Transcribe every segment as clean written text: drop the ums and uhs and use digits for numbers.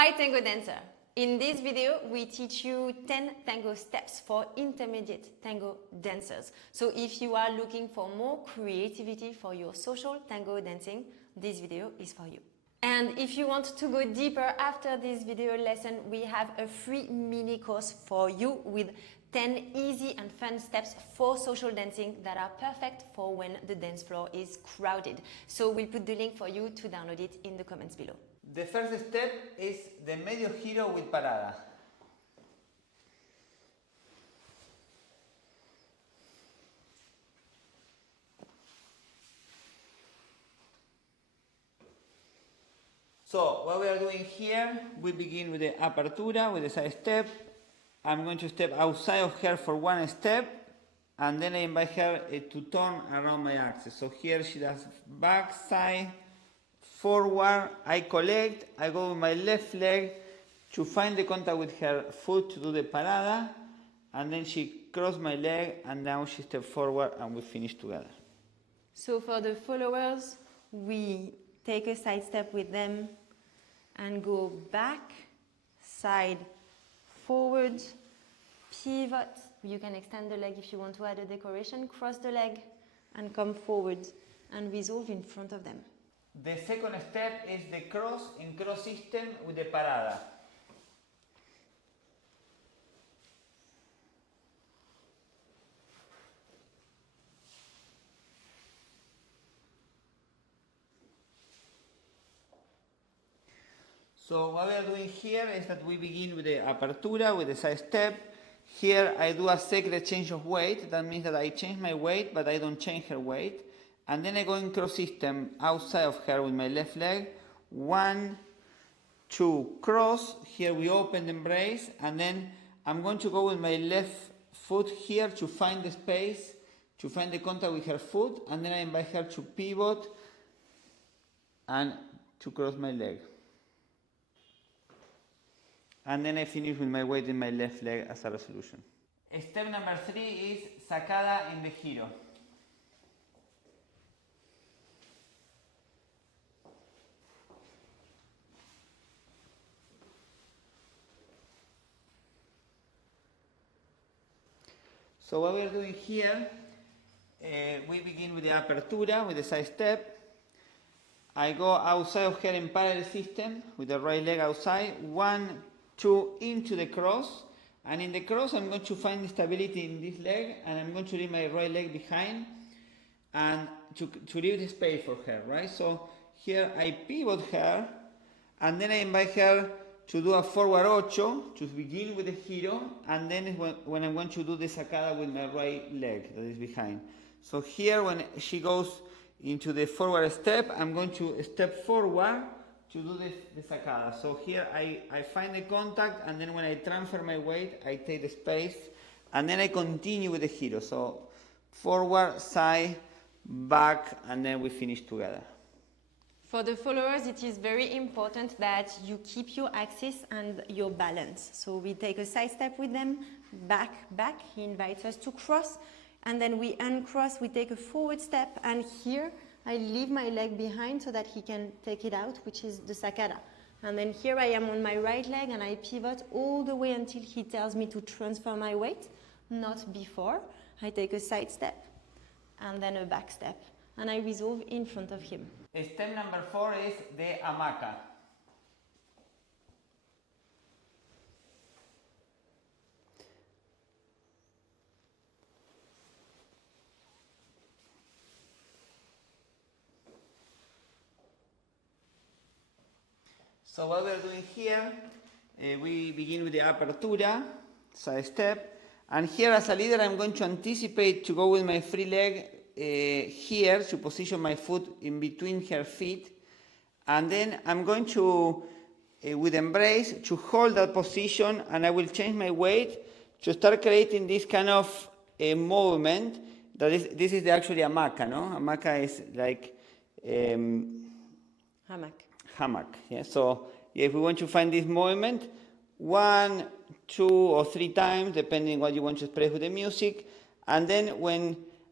Hi Tango Dancer! In this video we teach you 10 tango steps for intermediate tango dancers. So if you are looking for more creativity for your social tango dancing, this video is for you. And if you want to go deeper after this video lesson, we have a free mini course for you with 10 easy and fun steps for social dancing that are perfect for when the dance floor is crowded. So we'll put the link for you to download it in the comments below. The first step is the medio giro with parada. So what we are doing here, we begin with the apertura, with the side step. I'm going to step outside of her for one step, and then I invite her to turn around my axis. So here she does back, side, forward, I collect, I go with my left leg to find the contact with her foot to do the parada, and then she crossed my leg, and now she steps forward and we finish together. So for the followers, we take a side step with them and go back, side, forward, pivot. You can extend the leg if you want to add a decoration, cross the leg and come forward and resolve in front of them. The second step is the cross in cross system with the parada. So what we are doing here is that we begin with the apertura, with the side step. Here I do a secret change of weight. That means that I change my weight, but I don't change her weight. And then I go in cross system outside of her with my left leg. 1, 2, cross. Here we open the embrace. And then I'm going to go with my left foot here to find the space, to find the contact with her foot. And then I invite her to pivot and to cross my leg. And then I finish with my weight in my left leg as a resolution. Step number 3 is sacada in the giro. So what we are doing here, we begin with the apertura, with the side step. I go outside of her in parallel system with the right leg outside. 1, 2, into the cross. And in the cross I'm going to find stability in this leg, and I'm going to leave my right leg behind and to leave the space for her, right? So here I pivot her, and then I invite her to do a forward ocho, to begin with the giro, and then when I'm going to do the sacada with my right leg that is behind. So here when she goes into the forward step, I'm going to step forward to do the sacada. So here I find the contact, and then when I transfer my weight, I take the space, and then I continue with the giro. So forward, side, back, and then we finish together. For the followers, it is very important that you keep your axis and your balance. So we take a side step with them, back, back. He invites us to cross, and then we uncross, we take a forward step, and here I leave my leg behind so that he can take it out, which is the sacada. And then here I am on my right leg, and I pivot all the way until he tells me to transfer my weight, not before. I take a side step, and then a back step, and I resolve in front of him. Step number 4 is the Amaka. So what we are doing here, we begin with the apertura, side step, and here as a leader I'm going to anticipate to go with my free leg here to position my foot in between her feet, and then I'm going to, with embrace, to hold that position, and I will change my weight to start creating this kind of movement. This is actually Amaka, no? Amaka is like hammock, yeah. So if we want to find this movement, 1, 2, or 3 times, depending what you want to express with the music, and then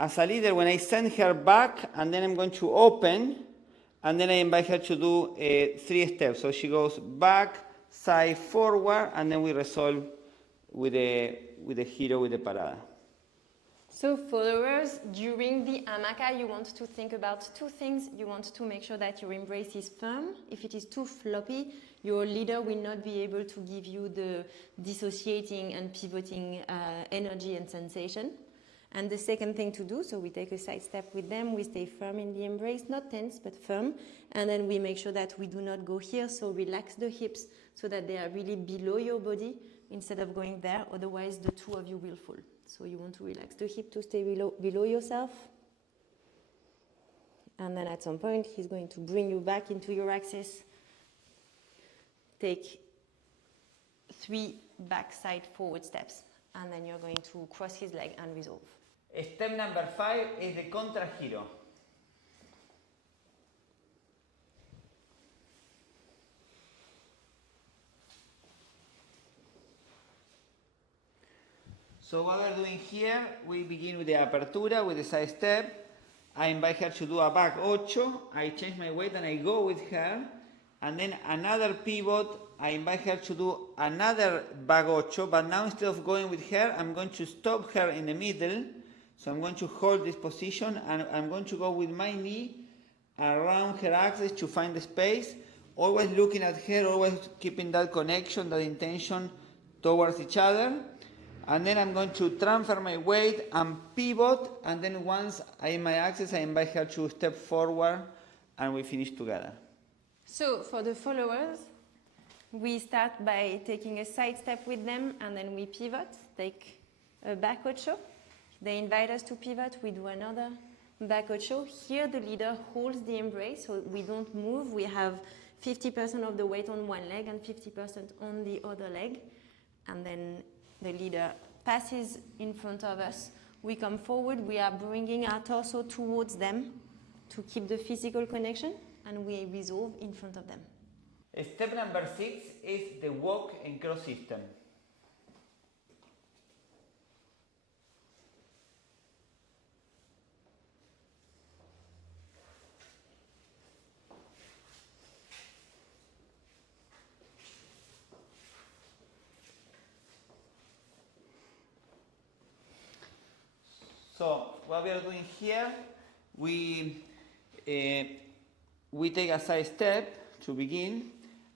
as a leader, when I send her back, and then I'm going to open, and then I invite her to do 3 steps. So she goes back, side forward, and then we resolve with the Giro, with the Parada. So followers, during the Amaka, you want to think about two things. You want to make sure that your embrace is firm. If it is too floppy, your leader will not be able to give you the dissociating and pivoting energy and sensation. And the second thing to do, so we take a side step with them, we stay firm in the embrace, not tense, but firm. And then we make sure that we do not go here, so relax the hips so that they are really below your body instead of going there, otherwise the two of you will fall. So you want to relax the hip to stay below yourself. And then at some point, he's going to bring you back into your axis. Take 3 backside forward steps. And then you're going to cross his leg and resolve. Step number 5 is the Contra Giro. So what we're doing here, we begin with the apertura, with the side step. I invite her to do a back 8. I change my weight and I go with her. And then another pivot, I invite her to do another back 8. But now instead of going with her, I'm going to stop her in the middle. So I'm going to hold this position and I'm going to go with my knee around her axis to find the space. Always looking at her, always keeping that connection, that intention towards each other. And then I'm going to transfer my weight and pivot, and then once I'm in my axis, I invite her to step forward, and we finish together. So for the followers, we start by taking a side step with them, and then we pivot, take a back 8. They invite us to pivot, we do another back 8. Here the leader holds the embrace, so we don't move. We have 50% of the weight on one leg and 50% on the other leg, and then the leader passes in front of us. We come forward, we are bringing our torso towards them to keep the physical connection, and we resolve in front of them. Step number 6 is the walk and cross system. So what we are doing here, we take a side step to begin,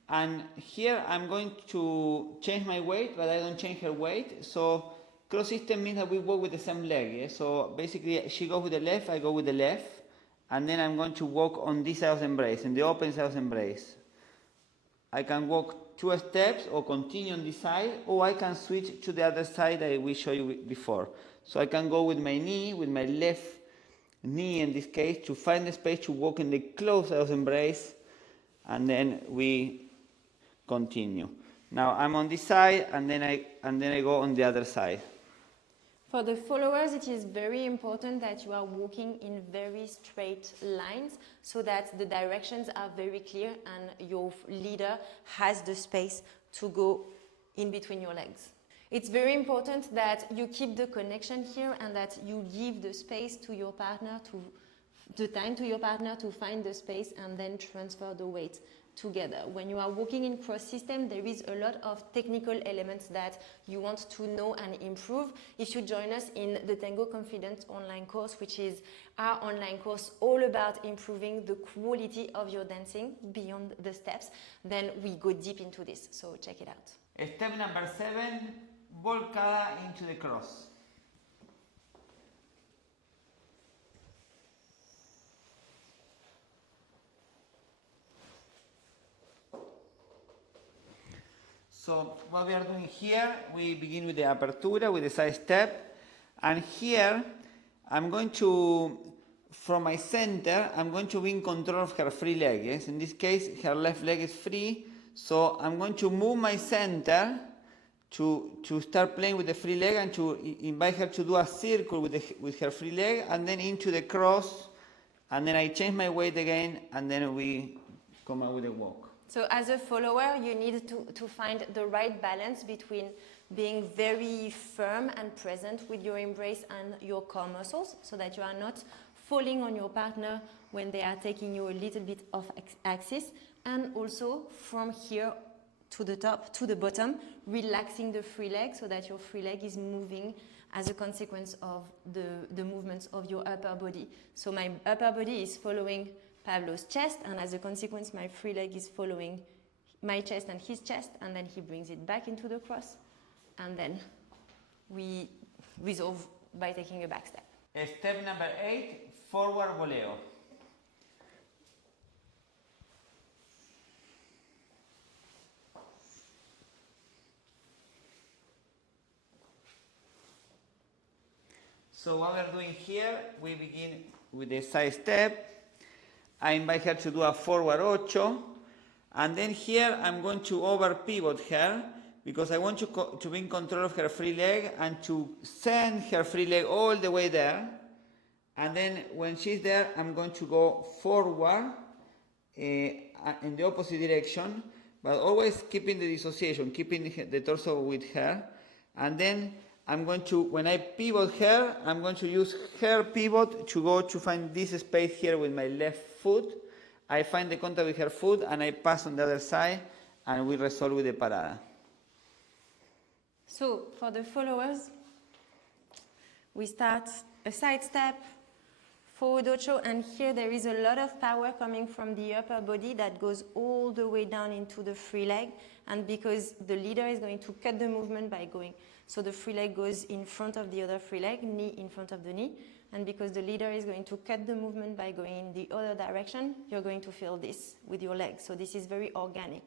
and here I'm going to change my weight, but I don't change her weight. So cross system means that we walk with the same leg. Yeah? So basically she goes with the left, I go with the left, and then I'm going to walk on this side of the embrace, in the open side of the embrace. I can walk 2 steps or continue on this side, or I can switch to the other side that we showed you before. So I can go with my knee, with my left knee in this case, to find the space to walk in the close side of the embrace, and then we continue. Now I'm on this side, and then I go on the other side. For the followers, it is very important that you are walking in very straight lines so that the directions are very clear and your leader has the space to go in between your legs. It's very important that you keep the connection here and that you give the space to your partner, the time to your partner to find the space and then transfer the weight together. When you are walking in cross system, there is a lot of technical elements that you want to know and improve. If you join us in the Tango Confidence online course, which is our online course all about improving the quality of your dancing beyond the steps, then we go deep into this, so check it out. Step number 7, Volcada into the cross. So what we are doing here, we begin with the apertura, with the side step, and here I'm going to, from my center, I'm going to be in control of her free leg. Yes? In this case, her left leg is free, so I'm going to move my center to start playing with the free leg and to invite her to do a circle with her free leg, and then into the cross, and then I change my weight again, and then we come out with a walk. So as a follower, you need to find the right balance between being very firm and present with your embrace and your core muscles so that you are not falling on your partner when they are taking you a little bit off axis, and also from here to the top, to the bottom, relaxing the free leg so that your free leg is moving as a consequence of the movements of your upper body. So my upper body is following Pablo's chest, and as a consequence, my free leg is following my chest and his chest, and then he brings it back into the cross, and then we resolve by taking a back step. Step number 8, forward voleo. So what we're doing here, we begin with the side step. I invite her to do a forward ocho, and then here I'm going to over pivot her because I want to be in control of her free leg and to send her free leg all the way there. And then when she's there, I'm going to go forward in the opposite direction, but always keeping the dissociation, keeping the torso with her. And then I'm going to, when I pivot her, I'm going to use her pivot to go to find this space here with my left foot. I find the contact with her foot and I pass on the other side and we resolve with the parada. So for the followers, we start a side step, forward ocho, and here there is a lot of power coming from the upper body that goes all the way down into the free leg, and because the leader is going to cut the movement by going, so the free leg goes in front of the other free leg, knee in front of the knee, and because the leader is going to cut the movement by going in the other direction, you're going to feel this with your legs, so this is very organic.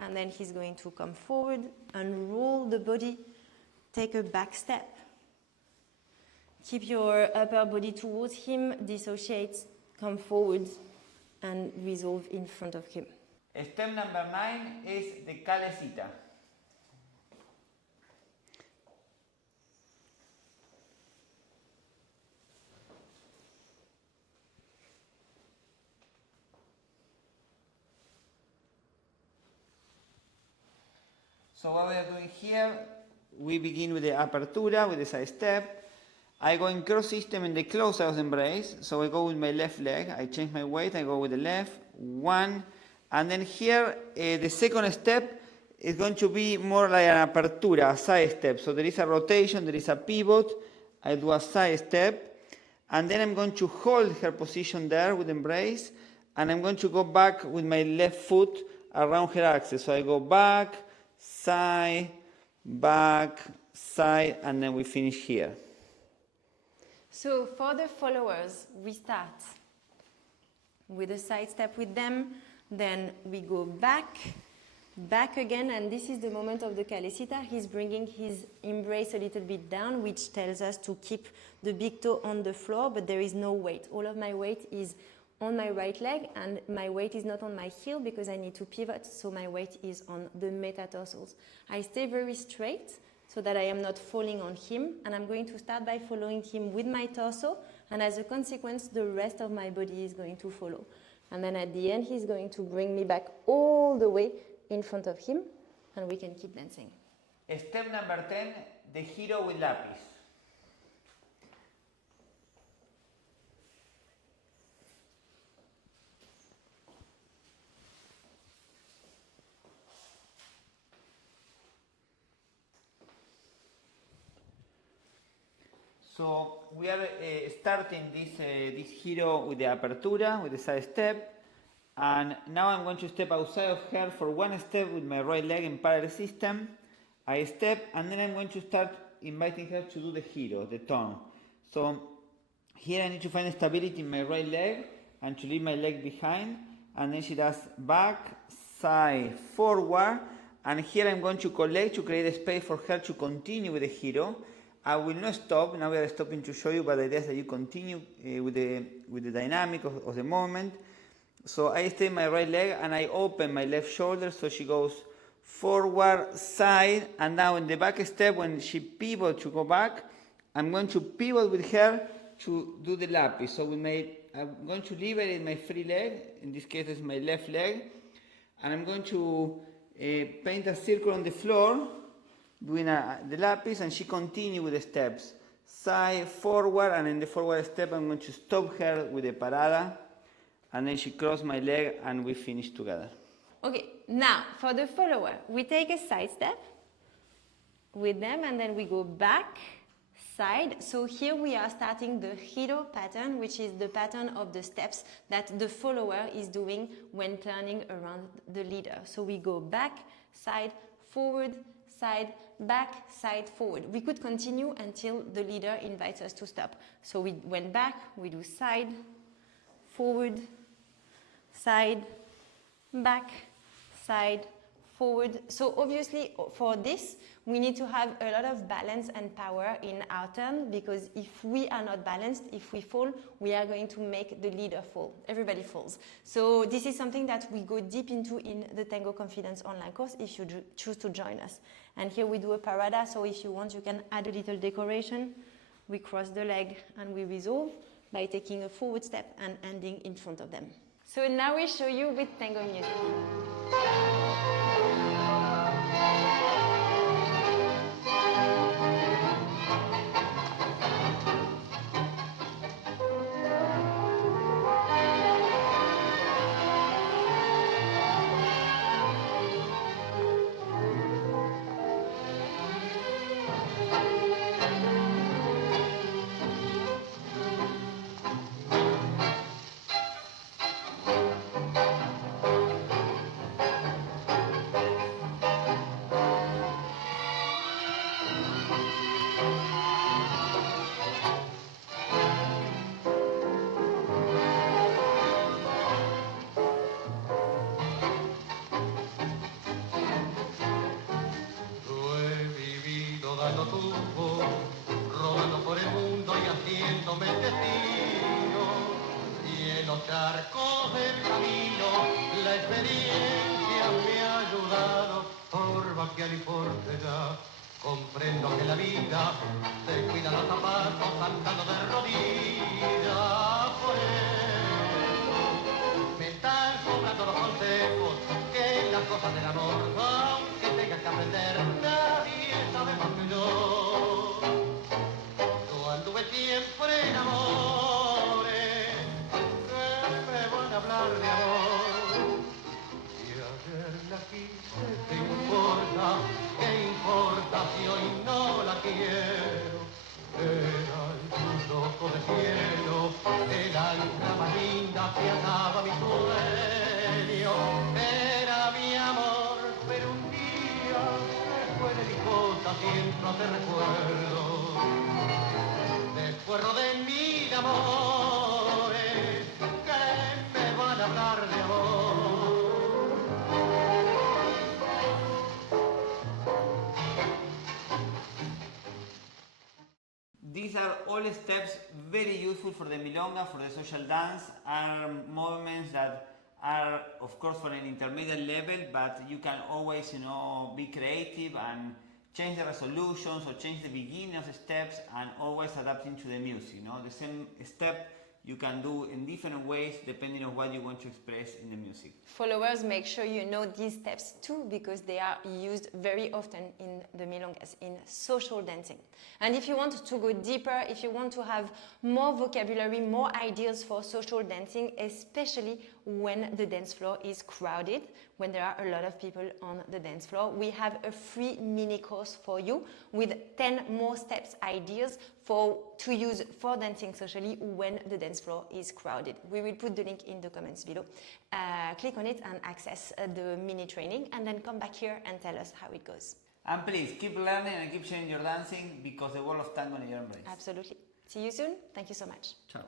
And then he's going to come forward and roll the body, take a back step. Keep your upper body towards him, dissociate, come forward, and resolve in front of him. Step number 9 is the Calesita. So what we are doing here, we begin with the apertura, with the side step. I go in cross system in the close house embrace, so I go with my left leg, I change my weight, I go with the left, 1, and then here the second step is going to be more like an apertura, a side step, so there is a rotation, there is a pivot, I do a side step, and then I'm going to hold her position there with embrace, and I'm going to go back with my left foot around her axis, so I go back, side, and then we finish here. So for the followers, we start with a side step with them, then we go back again, and this is the moment of the Calesita. He's bringing his embrace a little bit down, which tells us to keep the big toe on the floor, but there is no weight. All of my weight is on my right leg, and my weight is not on my heel because I need to pivot, so my weight is on the metatarsals. I stay very straight so that I am not falling on him, and I'm going to start by following him with my torso, and as a consequence, the rest of my body is going to follow. And then at the end, he's going to bring me back all the way in front of him, and we can keep dancing. Step number 10, the Giro with Lapiz. So we are starting this Giro with the apertura, with the side step, and now I'm going to step outside of her for one step with my right leg in parallel system. I step, and then I'm going to start inviting her to do the Giro, the turn. So here I need to find stability in my right leg and to leave my leg behind, and then she does back, side, forward, and here I'm going to collect to create a space for her to continue with the Giro. I will not stop, now we are stopping to show you, but the idea is that you continue with the dynamic of the movement. So I stay my right leg and I open my left shoulder, so she goes forward, side, and now in the back step when she pivots to go back, I'm going to pivot with her to do the Lapiz. So I'm going to liberate my free leg, in this case it's my left leg, and I'm going to paint a circle on the floor, doing the Lapiz, and she continues with the steps. Side, forward, and in the forward step I'm going to stop her with the Parada, and then she crosses my leg and we finish together. Okay, now for the follower, we take a side step with them and then we go back, side. So here we are starting the Giro pattern, which is the pattern of the steps that the follower is doing when turning around the leader. So we go back, side, forward, side, back, side, forward. We could continue until the leader invites us to stop. So we went back, we do side, forward, side, back, side, forward. So obviously for this, we need to have a lot of balance and power in our turn, because if we are not balanced, if we fall, we are going to make the leader fall. Everybody falls. So this is something that we go deep into in the Tango Confidence online course if you choose to join us. And here we do a parada, so if you want, you can add a little decoration. We cross the leg and we resolve by taking a forward step and ending in front of them. So now we show you with tango music. Rodando por el mundo y haciéndome testigo, y en los charcos del camino la experiencia me ha ayudado por vaquear y por pegar. Comprendo que la vida se cuida los zapatos andando de rodillas, por eso me están sobrando los consejos que en las cosas del amor, aunque tengas que aprender, nadie sabe más que yo. Yo anduve siempre en amores que me van a hablar de amor. Y ayer la quise, ¿qué importa? ¿Qué importa si hoy no la quiero? Eran tus ojos de cielo, el ancla más linda que ataba mi sueño. Era mi amor, pero un día después de mi cosa siempre te recuerdo. Recuerdo de mil amores que me van a hablar de amor. These are all steps very useful for the milonga, for the social dance, are movements that are of course for an intermediate level, but you can always, be creative and change the resolutions or change the beginning of the steps and always adapting to the music. The same step you can do in different ways depending on what you want to express in the music. Followers, make sure you know these steps too, because they are used very often in the milongas, in social dancing. And if you want to go deeper, if you want to have more vocabulary, more ideas for social dancing, especially when the dance floor is crowded, when there are a lot of people on the dance floor, we have a free mini course for you with 10 more steps, ideas to use for dancing socially when the dance floor is crowded. We will put the link in the comments below. Click on it and access the mini training, and then come back here and tell us how it goes. And please keep learning and keep sharing your dancing, because the world of tango needs your embrace. Absolutely. See you soon. Thank you so much. Ciao.